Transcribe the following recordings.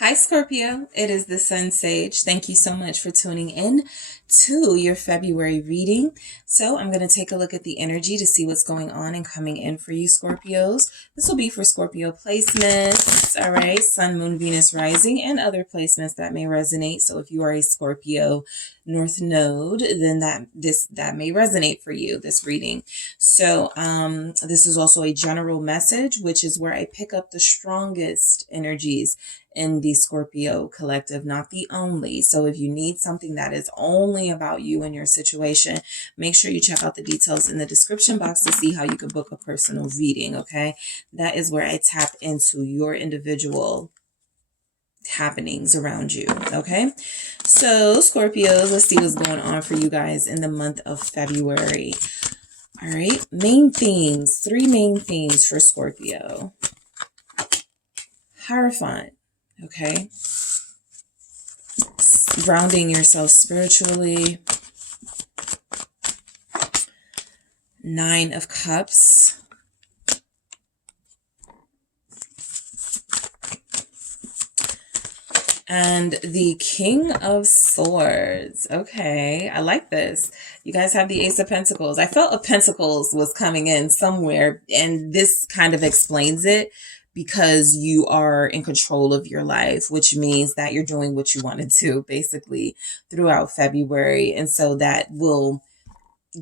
Hi, Scorpio. It is the Sun Sage. Thank you so much for tuning in to your February reading. So I'm going to take a look at the energy to see what's going on and coming in for you, Scorpios. This will be for Scorpio placements, all right? Sun, Moon, Venus, Rising, and other placements that may resonate. So if you are a Scorpio North Node, then that may resonate for you, this reading. So this is also a general message, which is where I pick up the strongest energies in the Scorpio collective, not the only. So if you need something that is only about you and your situation, make sure you check out the details in the description box to see how you can book a personal reading, okay? That is where I tap into your individual happenings around you, okay? So Scorpios, let's see what's going on for you guys in the month of February. All right, main themes, 3 main themes for Scorpio. Hierophant. Okay. Grounding yourself spiritually. 9 of Cups. And the King of Swords. Okay, I like this. You guys have the Ace of Pentacles. I felt a Pentacles was coming in somewhere, and this kind of explains it. Because you are in control of your life, which means that you're doing what you want to do basically throughout February. And so that will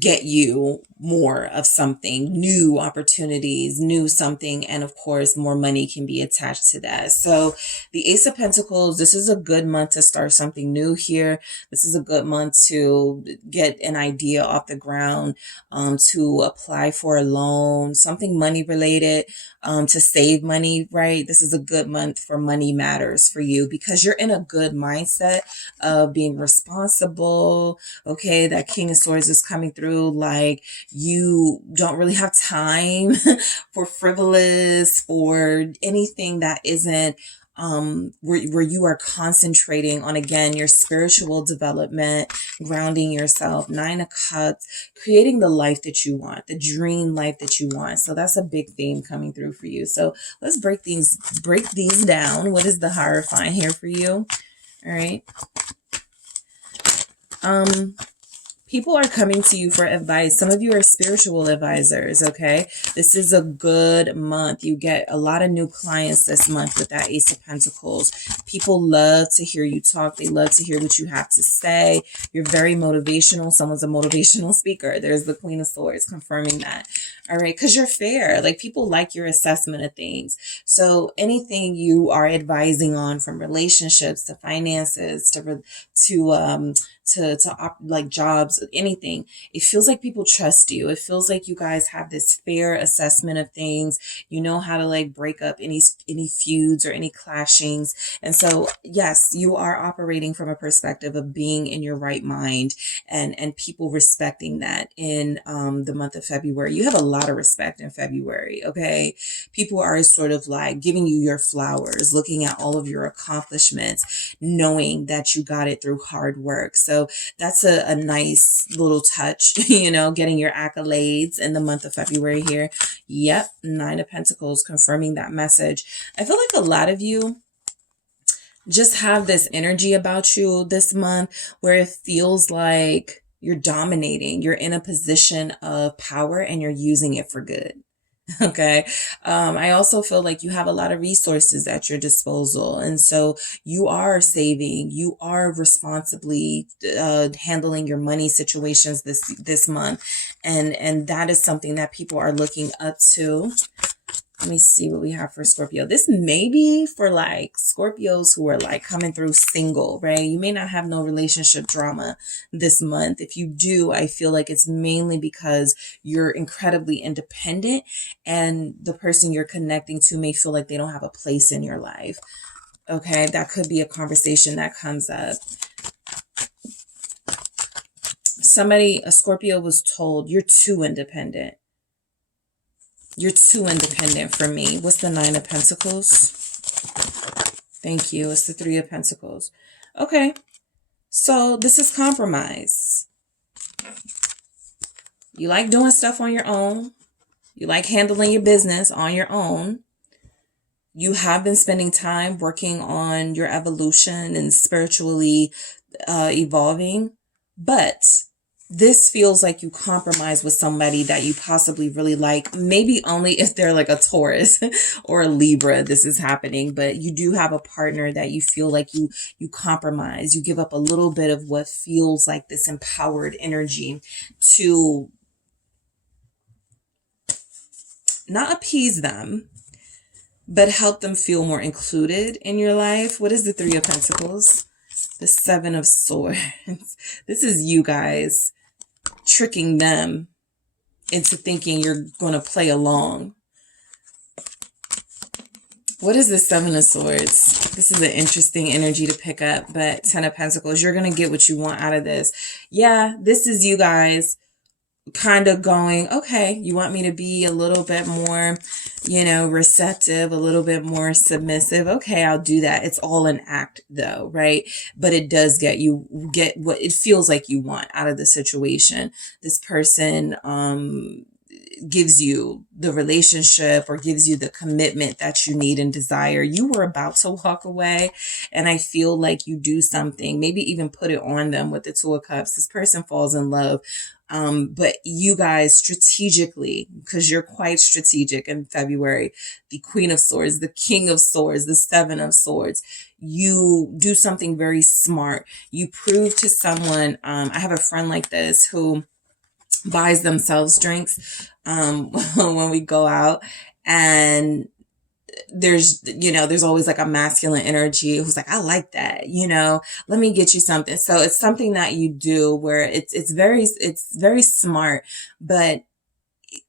get you more of something, new opportunities, new something, and of course more money can be attached to that. So the Ace of Pentacles, this is a good month to start something new here. This is a good month to get an idea off the ground, to apply for a loan, something money related, to save money, right? This is a good month for money matters for you because you're in a good mindset of being responsible. Okay, that King of Swords is coming through like you don't really have time for frivolous or anything that isn't where you are concentrating on, again, your spiritual development, grounding yourself. 9 of Cups, creating the life that you want, the dream life that you want. So that's a big theme coming through for you. So let's break these down. What is the Hierophant here for you? All right. People are coming to you for advice. Some of you are spiritual advisors, okay? This is a good month. You get a lot of new clients this month with that Ace of Pentacles. People love to hear you talk. They love to hear what you have to say. You're very motivational. Someone's a motivational speaker. There's the Queen of Swords confirming that. All right, because you're fair. Like, people like your assessment of things. So anything you are advising on, from relationships to finances like jobs, anything, it feels like people trust you. It feels like you guys have this fair assessment of things. You know how to like break up any feuds or any clashings. And so yes, you are operating from a perspective of being in your right mind, and people respecting that in the month of February. You have a lot of respect in February, okay? People are sort of like giving you your flowers, looking at all of your accomplishments, knowing that you got it through hard work. So that's a nice little touch, getting your accolades in the month of February here. Yep, 9 of Pentacles confirming that message. I feel like a lot of you just have this energy about you this month where it feels like you're dominating. You're in a position of power and you're using it for good. Okay. I also feel like you have a lot of resources at your disposal. And so you are saving, you are responsibly handling your money situations this month. And that is something that people are looking up to. Let me see what we have for Scorpio. This may be for like Scorpios who are like coming through single, right? You may not have no relationship drama this month. If you do, I feel like it's mainly because you're incredibly independent and the person you're connecting to may feel like they don't have a place in your life. Okay, that could be a conversation that comes up. A Scorpio was told, you're too independent. You're too independent for me. What's the 9 of Pentacles? Thank you. It's the 3 of Pentacles. Okay. So this is compromise. You like doing stuff on your own. You like handling your business on your own. You have been spending time working on your evolution and spiritually evolving, but this feels like you compromise with somebody that you possibly really like. Maybe only if they're like a Taurus or a Libra, this is happening, but you do have a partner that you feel like you compromise. You give up a little bit of what feels like this empowered energy to not appease them, but help them feel more included in your life. What is the Three of Pentacles? The Seven of Swords. This is you guys tricking them into thinking you're going to play along. What is the Seven of Swords? This is an interesting energy to pick up, but Ten of Pentacles, you're going to get what you want out of this. Yeah, this is you guys kind of going, okay, you want me to be a little bit more, you know, receptive, a little bit more submissive. Okay, I'll do that. It's all an act though, right? But it does get what it feels like you want out of the situation. This person, gives you the relationship or gives you the commitment that you need and desire. You were about to walk away, and I feel like you do something, maybe even put it on them with the Two of Cups. This person falls in love. But you guys strategically, because you're quite strategic in February, the Queen of Swords, the King of Swords, the Seven of Swords, you do something very smart. You prove to someone, I have a friend like this who buys themselves drinks when we go out, and there's always like a masculine energy who's like, I like that, let me get you something. So it's something that you do where it's very smart, but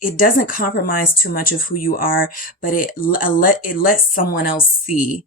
it doesn't compromise too much of who you are, but it lets someone else see,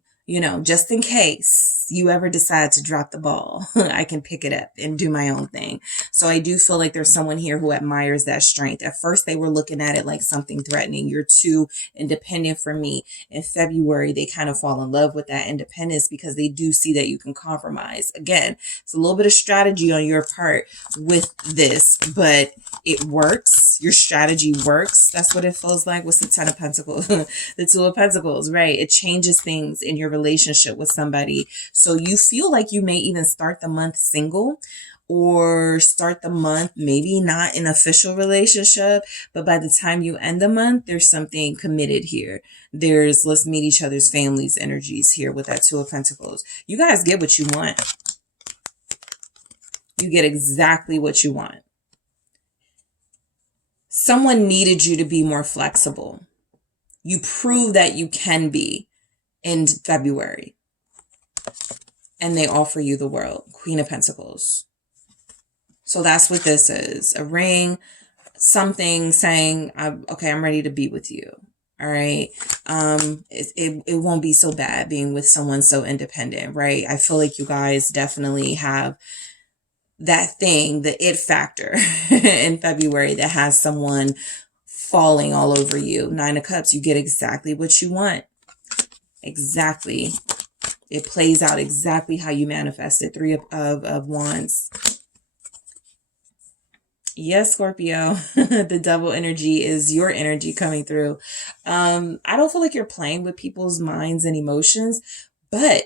just in case you ever decide to drop the ball, I can pick it up and do my own thing. So I do feel like there's someone here who admires that strength. At first, they were looking at it like something threatening. You're too independent for me. In February, they kind of fall in love with that independence because they do see that you can compromise. Again, it's a little bit of strategy on your part with this, but it works. Your strategy works. That's what it feels like. What's the Ten of Pentacles? The Two of Pentacles, right? It changes things in your relationship with somebody. So you feel like you may even start the month single, or start the month maybe not in an official relationship, but by the time you end the month, there's something committed here. There's let's meet each other's families energies here with that Two of Pentacles. You guys get what you want. You get exactly what you want. Someone needed you to be more flexible. You prove that you can be in February. And they offer you the world. Queen of Pentacles. So that's what this is. A ring, something saying, okay, I'm ready to be with you. All right. It won't be so bad being with someone so independent, right? I feel like you guys definitely have that thing, the it factor in February that has someone falling all over you. Nine of Cups, you get exactly what you want. Exactly. It plays out exactly how you manifested. Three of Wands. Yes, Scorpio, the double energy is your energy coming through. I don't feel like you're playing with people's minds and emotions, but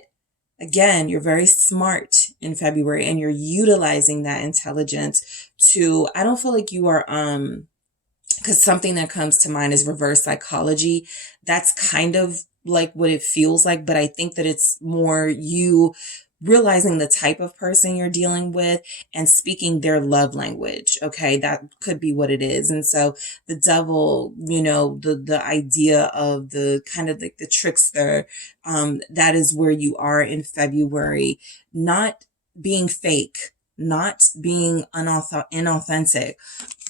again, you're very smart in February and you're utilizing that intelligence to, I don't feel like you are, because something that comes to mind is reverse psychology. That's kind of like what it feels like, but I think that it's more you realizing the type of person you're dealing with and speaking their love language. Okay, that could be what it is. And so the devil, the idea of the kind of like the trickster, that is where you are in February, not being fake, not being inauthentic,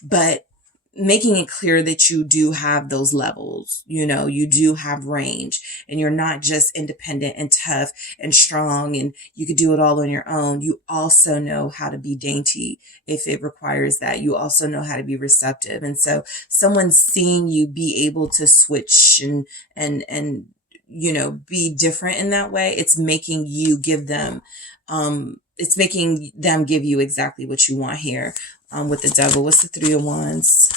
but making it clear that you do have those levels, you do have range, and you're not just independent and tough and strong and you could do it all on your own. You also know how to be dainty if it requires that. You also know how to be receptive. And so someone seeing you be able to switch and be different in that way, it's making you give them, it's making them give you exactly what you want here. With the devil, what's the Three of Wands?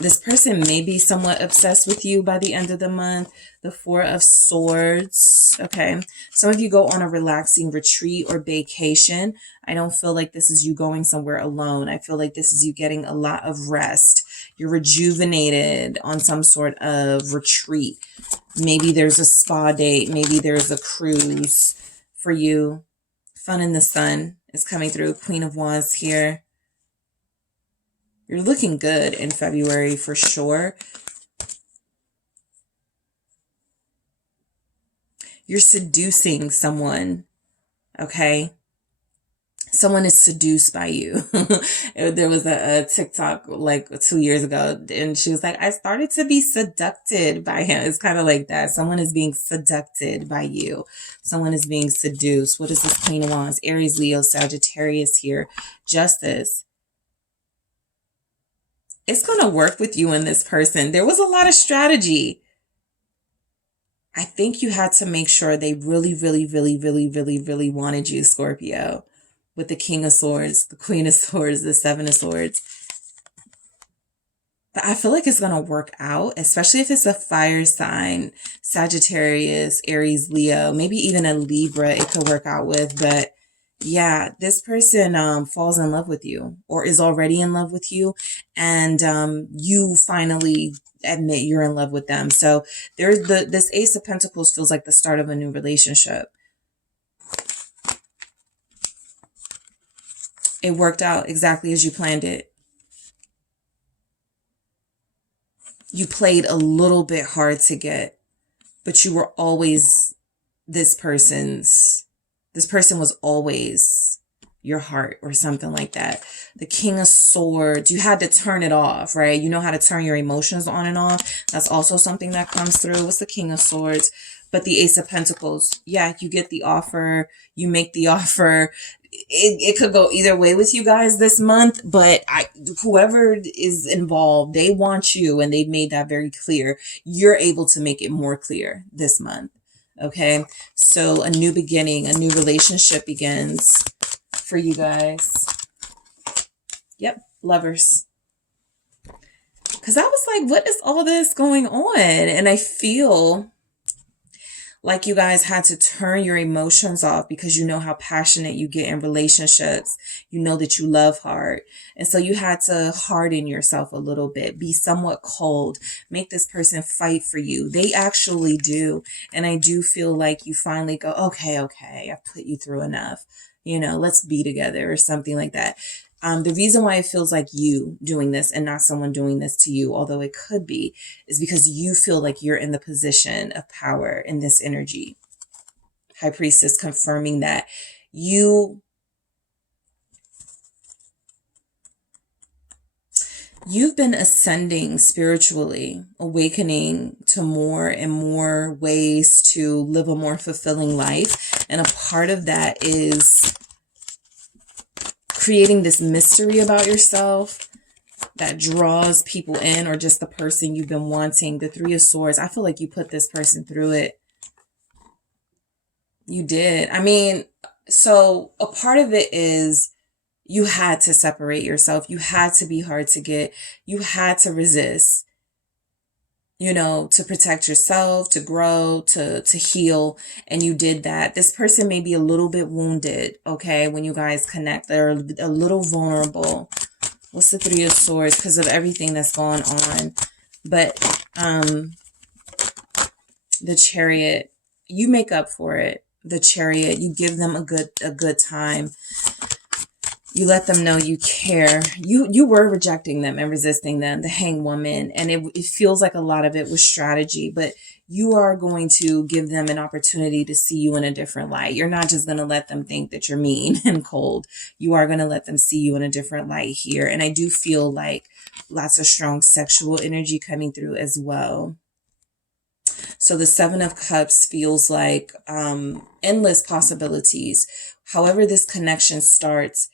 This person may be somewhat obsessed with you by the end of the month. The Four of Swords. Okay. Some of you go on a relaxing retreat or vacation. I don't feel like this is you going somewhere alone. I feel like this is you getting a lot of rest. You're rejuvenated on some sort of retreat. Maybe there's a spa date. Maybe there's a cruise for you. Fun in the sun is coming through. Queen of Wands here. You're looking good in February for sure. You're seducing someone, okay? Someone is seduced by you. There was a TikTok like 2 years ago, and she was like, I started to be seducted by him. It's kind of like that. Someone is being seducted by you. Someone is being seduced. What is this Queen of Wands? Aries, Leo, Sagittarius here. Justice. It's going to work with you and this person. There was a lot of strategy. I think you had to make sure they really, really, really, really, really, really wanted you, Scorpio. With the King of Swords, the Queen of Swords, the Seven of Swords. But I feel like it's going to work out, especially if it's a fire sign, Sagittarius, Aries, Leo, maybe even a Libra it could work out with. But yeah, this person falls in love with you or is already in love with you. And you finally admit you're in love with them. So there's this Ace of Pentacles feels like the start of a new relationship. It worked out exactly as you planned it. You played a little bit hard to get, but you were always this person was always your heart or something like that. The King of Swords, you had to turn it off, right? You know how to turn your emotions on and off. That's also something that comes through. What's the King of Swords? But the Ace of Pentacles, yeah, you get the offer, you make the offer. It could go either way with you guys this month, but whoever is involved, they want you and they've made that very clear. You're able to make it more clear this month. Okay, so a new beginning, a new relationship begins for you guys. Yep, Lovers. Because I was like, what is all this going on? And I feel like you guys had to turn your emotions off because you know how passionate you get in relationships. You know that you love hard. And so you had to harden yourself a little bit, be somewhat cold, make this person fight for you. They actually do. And I do feel like you finally go, okay, I've put you through enough. Let's be together or something like that. The reason why it feels like you doing this and not someone doing this to you, although it could be, is because you feel like you're in the position of power in this energy. High Priestess confirming that you've been ascending spiritually, awakening to more and more ways to live a more fulfilling life. And a part of that is creating this mystery about yourself that draws people in, or just the person you've been wanting. The Three of Swords, I feel like you put this person through it. You did. I mean, so a part of it is you had to separate yourself. You had to be hard to get. You had to resist, to protect yourself, to grow, to heal. And you did that. This person may be a little bit wounded, okay, when you guys connect. They're a little vulnerable. What's the Three of Swords? Because of everything that's gone on. But the Chariot, you make up for it. The Chariot, you give them a good time. You let them know you care. You were rejecting them and resisting them, the Hanged Woman. And it feels like a lot of it was strategy, but you are going to give them an opportunity to see you in a different light. You're not just going to let them think that you're mean and cold. You are going to let them see you in a different light here. And I do feel like lots of strong sexual energy coming through as well. So the Seven of Cups feels like endless possibilities. However this connection starts,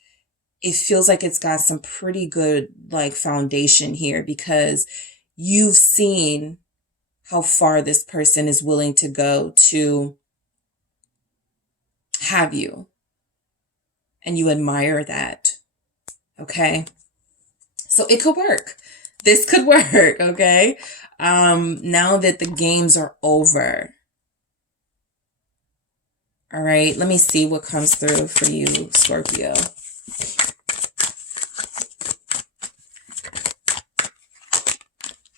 it feels like it's got some pretty good foundation here, because you've seen how far this person is willing to go to have you. And you admire that. Okay. So it could work. This could work, okay? Now that the games are over. All right, let me see what comes through for you, Scorpio.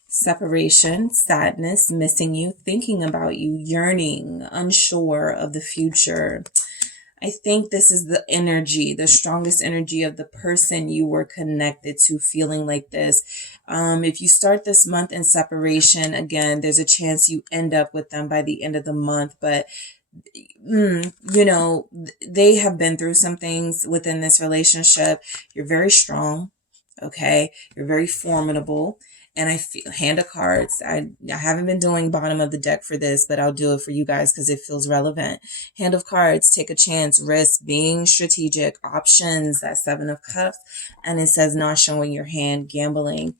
Separation, sadness, missing you, thinking about you, yearning, unsure of the future. I think this is the energy, the strongest energy of the person you were connected to, feeling like this. If you start this month in separation, again, there's a chance you end up with them by the end of the month. But, you know, they have been through some things within this relationship. You're very strong. Okay. You're very formidable. And I feel Hand of Cards. I haven't been doing bottom of the deck for this, but I'll do it for you guys because it feels relevant. Hand of Cards, take a chance, risk, being strategic, options, that Seven of Cups. And it says not showing your hand, gambling.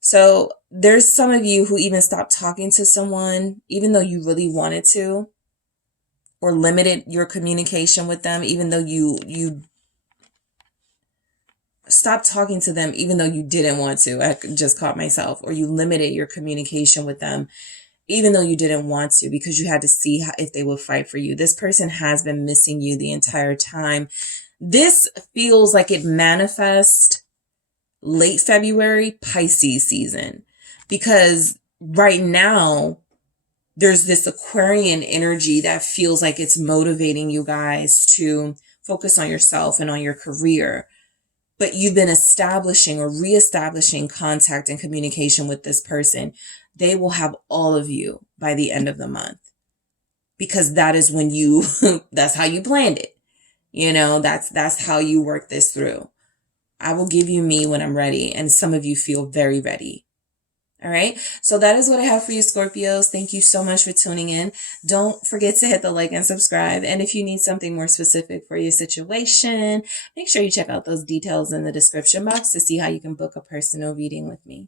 So there's some of you who even stopped talking to someone, even though you really wanted to, or limited your communication with them, even though you stop talking to them even though you didn't want to. I just caught myself. Or you limited your communication with them even though you didn't want to, because you had to see if they would fight for you. This person has been missing you the entire time. This feels like it manifests late February, Pisces season, because right now there's this Aquarian energy that feels like it's motivating you guys to focus on yourself and on your career. But you've been establishing or reestablishing contact and communication with this person. They will have all of you by the end of the month, because that is when you, that's how you planned it. You know, that's how you work this through. I will give you me when I'm ready. And some of you feel very ready. All right. So that is what I have for you, Scorpios. Thank you so much for tuning in. Don't forget to hit the like and subscribe. And if you need something more specific for your situation, make sure you check out those details in the description box to see how you can book a personal reading with me.